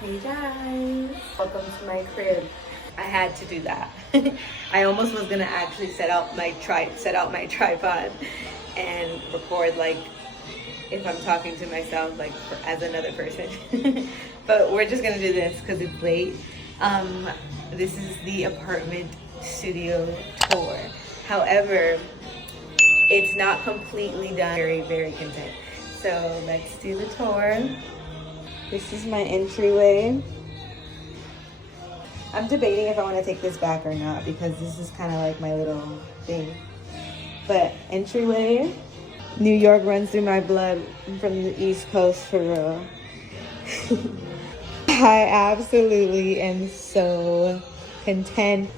Hey guys, welcome to my crib. I had to do that. I almost was gonna actually set out my tripod and record like if I'm talking to myself like as another person. But we're just gonna do this because it's late. This is the apartment studio tour. However, it's not completely done. Very content. So let's do the tour. This is my entryway. I'm debating if I want to take this back or not because this is kind of like my little thing. But entryway. New York runs through my blood. I'm from the East Coast for real. I absolutely am so content.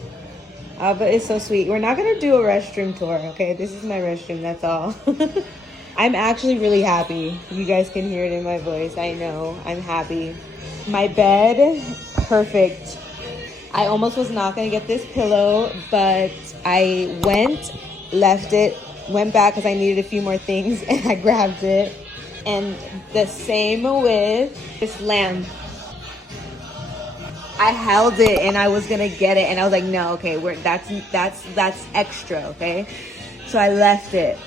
But it's so sweet. We're not going to do a restroom tour, okay? This is my restroom, that's all. I'm actually really happy. You guys can hear it in my voice. I know. I'm happy. My bed, perfect. I almost was not going to get this pillow, but I left it, went back because I needed a few more things, and I grabbed it. And the same with this lamp. I held it and I was going to get it, and I was like, no, okay, that's extra, okay? So I left it.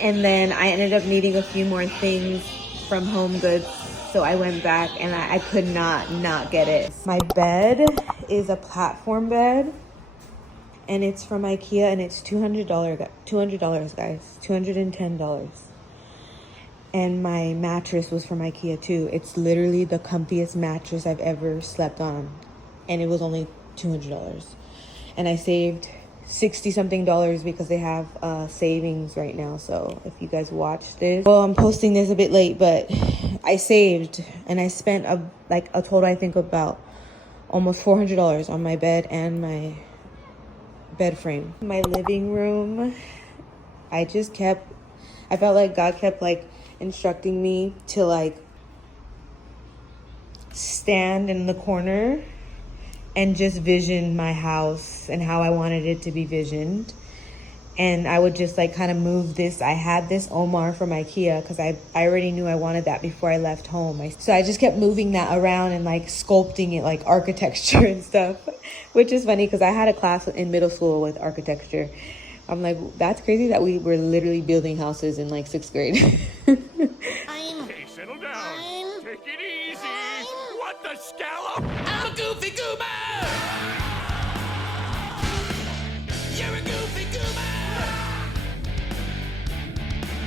And then I ended up needing a few more things from Home Goods. So I went back and I could not get it. My bed is a platform bed. And it's from IKEA and it's $200, guys. $210. And my mattress was from IKEA too. It's literally the comfiest mattress I've ever slept on. And it was only $200. And I saved $60-something because they have savings right now. So if you guys watch this, well, I'm posting this a bit late, but I saved and I spent a total, I think, about almost $400 on my bed and my bed frame. My living room, I felt like God kept like instructing me to like stand in the corner and just vision my house and how I wanted it to be visioned. And I would just like kind of move this. I had this Omar from IKEA because I already knew I wanted that before I left home. So I just kept moving that around and like sculpting it like architecture and stuff, which is funny because I had a class in middle school with architecture. I'm like, that's crazy that we were literally building houses in like 6th grade. Hey, settle down. Take it easy. What the scallop? I'm a goofy goober. You're a goofy goober.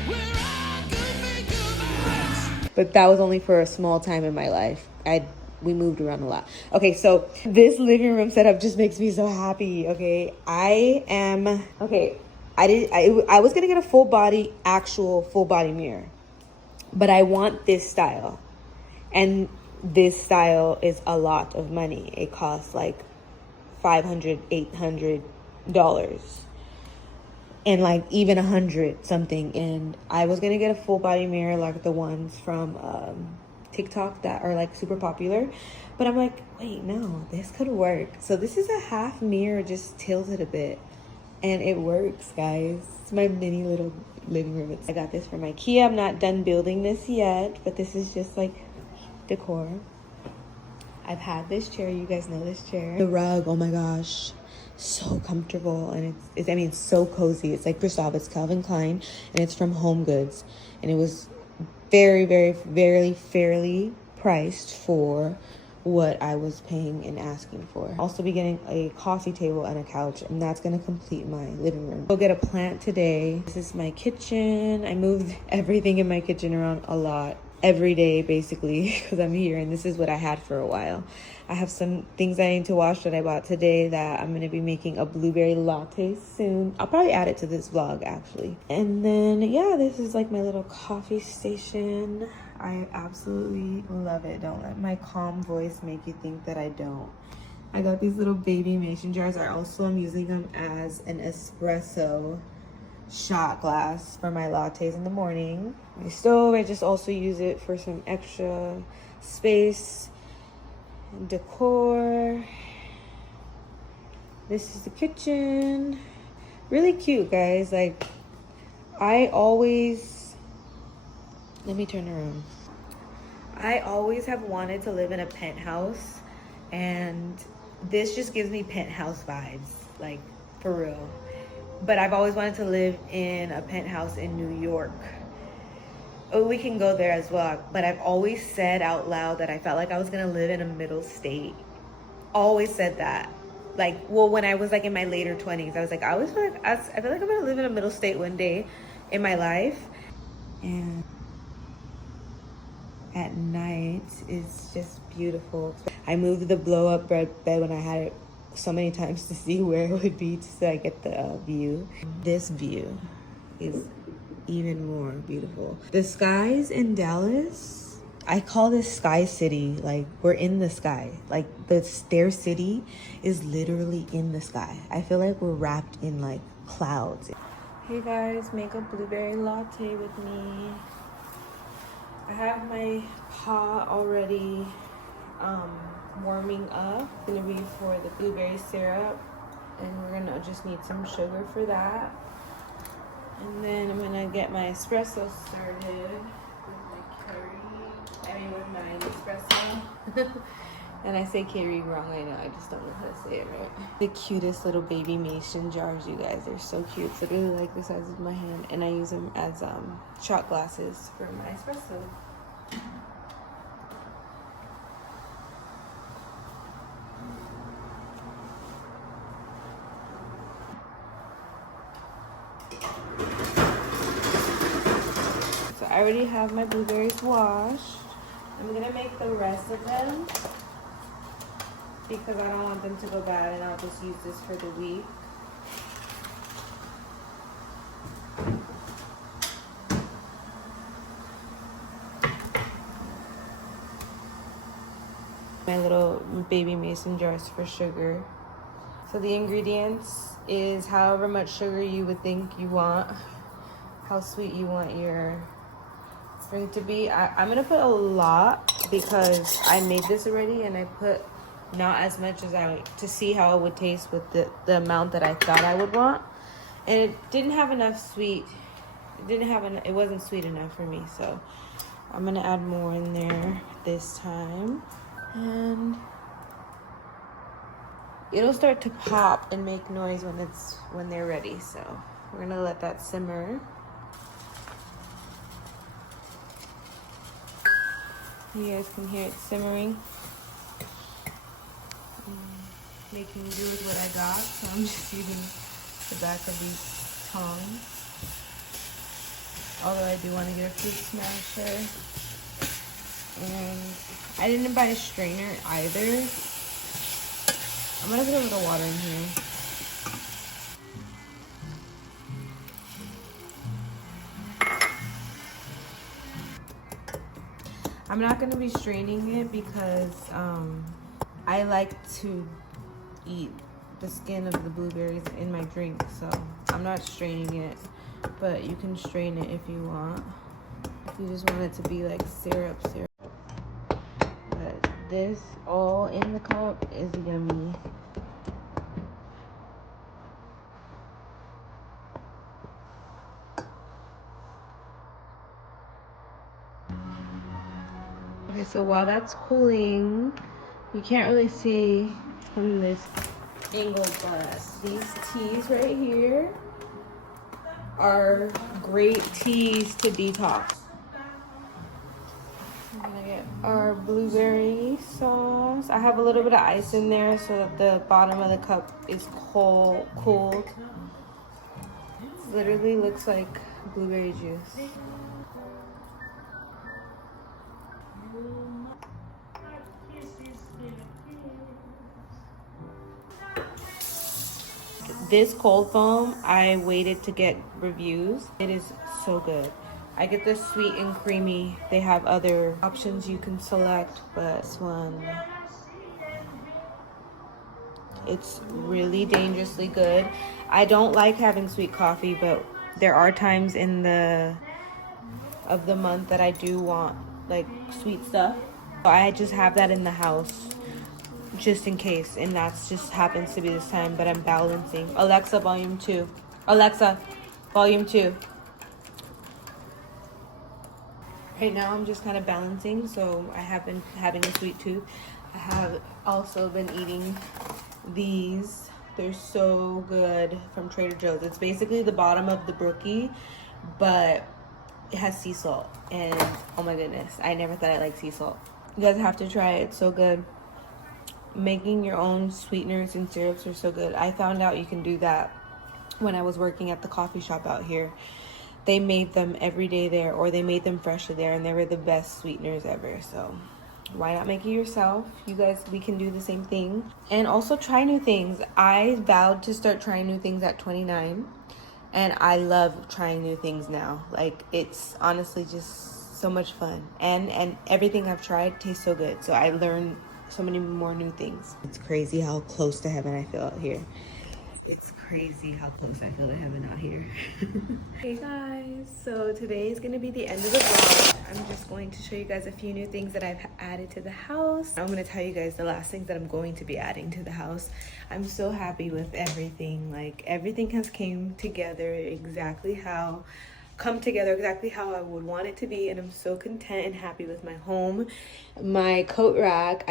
We're all goofy goobers. But that was only for a small time in my life. We moved around a lot. Okay, so this living room setup just makes me so happy. Okay, I was gonna get a actual full body mirror, but I want this style, and this style is a lot of money. It costs like $500-$800 and like even 100 something. And I was gonna get a full body mirror like the ones from TikTok that are like super popular, but I'm like, wait, no, this could work. So this is a half mirror just tilted a bit, and it works, guys. It's my mini little living room. I got this from IKEA. I'm not done building this yet, but this is just like decor. I've had this chair. You guys know this chair. The rug, oh my gosh, so comfortable, and it's so cozy. It's like Christoph, it's Calvin Klein, and it's from Home Goods, and it was very fairly priced for what I was paying and asking for. Also be getting a coffee table and a couch, and that's gonna complete my living room. Go get a plant today. This is my kitchen. I moved everything in my kitchen around a lot every day basically because I'm here, and this is what I had for a while. I have some things I need to wash that I bought today that I'm gonna be making a blueberry latte soon. I'll probably add it to this vlog actually. And then yeah, this is like my little coffee station. I absolutely love it. Don't let my calm voice make you think that I don't. I got these little baby mason jars. I also am using them as an espresso shot glass for my lattes in the morning. My stove, I just also use it for some extra space. Decor. This is the kitchen. Really cute, guys. Like, let me turn around. I always have wanted to live in a penthouse, and this just gives me penthouse vibes, like for real. But I've always wanted to live in a penthouse in New York. Oh, we can go there as well. But I've always said out loud that I felt like I was gonna live in a middle state. Always said that. Like, well, when I was like in my later 20s, I was like, I always feel like I feel like I'm gonna live in a middle state one day in my life. And at night is just beautiful. I moved the blow up bed when I had it so many times to see where it would be so I get the view. This view is even more beautiful. The skies in Dallas, I call this Sky City. Like, we're in the sky. Like, their city is literally in the sky. I feel like we're wrapped in like clouds. Hey guys, make a blueberry latte with me. I have my pot already warming up. It's gonna be for the blueberry syrup, and we're gonna just need some sugar for that. And then I'm gonna get my espresso started with with my espresso. And I say Keurig wrong, I know, I just don't know how to say it right. The cutest little baby mason jars, you guys. They're so cute. It's literally like the size of my hand, and I use them as shot glasses for my espresso. So I already have my blueberries washed. I'm gonna make the rest of them because I don't want them to go bad, and I'll just use this for the week. My little baby mason jars for sugar. So the ingredients is however much sugar you would think you want, how sweet you want your drink to be. I'm gonna put a lot because I made this already, and I put not as much as to see how it would taste with the amount that I thought I would want, and it didn't have enough sweet. It wasn't sweet enough for me, so I'm gonna add more in there this time, and it'll start to pop and make noise when they're ready. So we're gonna let that simmer. You guys can hear it simmering. Making do with what I got, so I'm just using the back of these tongs. Although I do want to get a fruit smasher. And I didn't buy a strainer either. I'm gonna put a little water in here. I'm not gonna be straining it because I like to eat the skin of the blueberries in my drink, so I'm not straining it, but you can strain it if you want. If you just want it to be like syrup. But this all in the cup is yummy. Okay, so while that's cooling, you can't really see from this angle, but these teas right here are great teas to detox. I'm gonna get our blueberry sauce. I have a little bit of ice in there so that the bottom of the cup is cooled. It literally looks like blueberry juice. This cold foam, I waited to get reviews. It is so good. I get this sweet and creamy. They have other options you can select, but this one, it's really dangerously good. I don't like having sweet coffee, but there are times in the month that I do want like sweet stuff. So I just have that in the house just in case, and that's just happens to be this time, but I'm balancing. Alexa, volume 2. Alexa, volume 2. Right now I'm just kind of balancing, so I have been having a sweet tooth. I have also been eating these. They're so good from Trader Joe's. It's basically the bottom of the brookie, but it has sea salt, and oh my goodness, I never thought I liked sea salt. You guys have to try it. It's so good. Making your own sweeteners and syrups are so good. I found out you can do that when I was working at the coffee shop out here. They made them every day there, or they made them freshly there, and they were the best sweeteners ever. So why not make it yourself? You guys, we can do the same thing. And also try new things. I vowed to start trying new things at 29, and I love trying new things now. Like, it's honestly just so much fun, and everything I've tried tastes so good. So I learned so many more new things. It's crazy how close to heaven I feel out here. It's crazy how close I feel to heaven out here. Hey guys, so today is gonna be the end of the vlog. I'm just going to show you guys a few new things that I've added to the house. I'm gonna tell you guys the last things that I'm going to be adding to the house. I'm so happy with everything. Like, everything has come together exactly how I would want it to be, and I'm so content and happy with my home. My coat rack,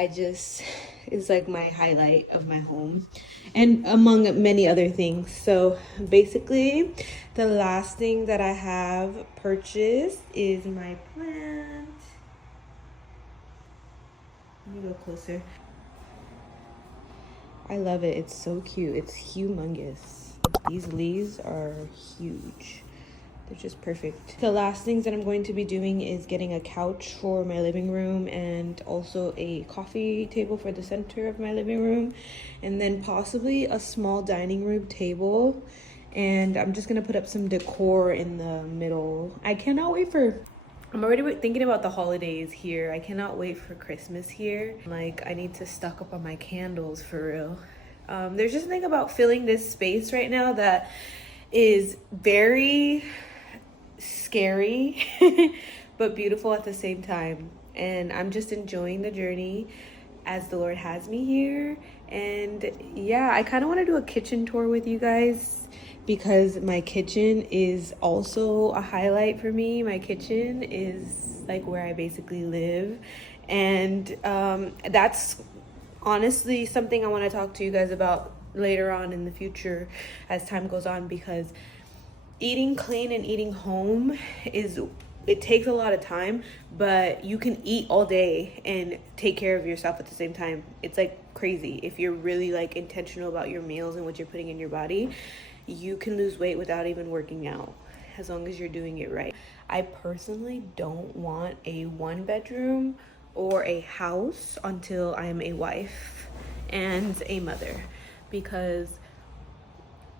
is like my highlight of my home, and among many other things. So basically, the last thing that I have purchased is my plant. Let me go closer. I love it. It's so cute. It's humongous. These leaves are huge. They're just perfect. The last things that I'm going to be doing is getting a couch for my living room, and also a coffee table for the center of my living room, and then possibly a small dining room table. And I'm just gonna put up some decor in the middle. I'm already thinking about the holidays here. I cannot wait for Christmas here. Like, I need to stock up on my candles for real. There's just something about filling this space right now that is very scary but beautiful at the same time, and I'm just enjoying the journey as the Lord has me here. And yeah, I kind of want to do a kitchen tour with you guys, because my kitchen is also a highlight for me. My kitchen is like where I basically live, and that's honestly something I want to talk to you guys about later on in the future as time goes on, because eating clean and eating home it takes a lot of time, but you can eat all day and take care of yourself at the same time. It's like crazy. If you're really like intentional about your meals and what you're putting in your body, you can lose weight without even working out, as long as you're doing it right. I personally don't want a 1-bedroom or a house until I am a wife and a mother, because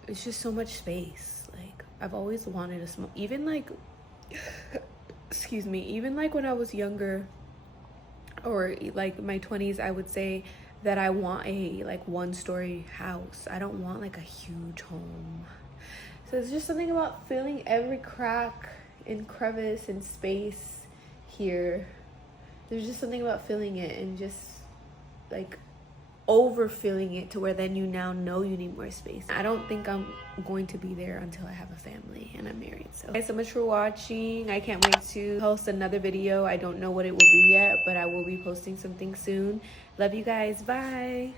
it's just so much space. Like, I've always wanted a small, even like even like when I was younger, or like my 20s, I would say that I want a like 1-story house. I don't want like a huge home. So it's just something about filling every crack and crevice and space here. There's just something about filling it and just like overfilling it to where then you now know you need more space. I don't think I'm going to be there until I have a family and I'm married. So thanks so much for watching. I can't wait to post another video. I don't know what it will be yet, but I will be posting something soon. Love you guys. Bye.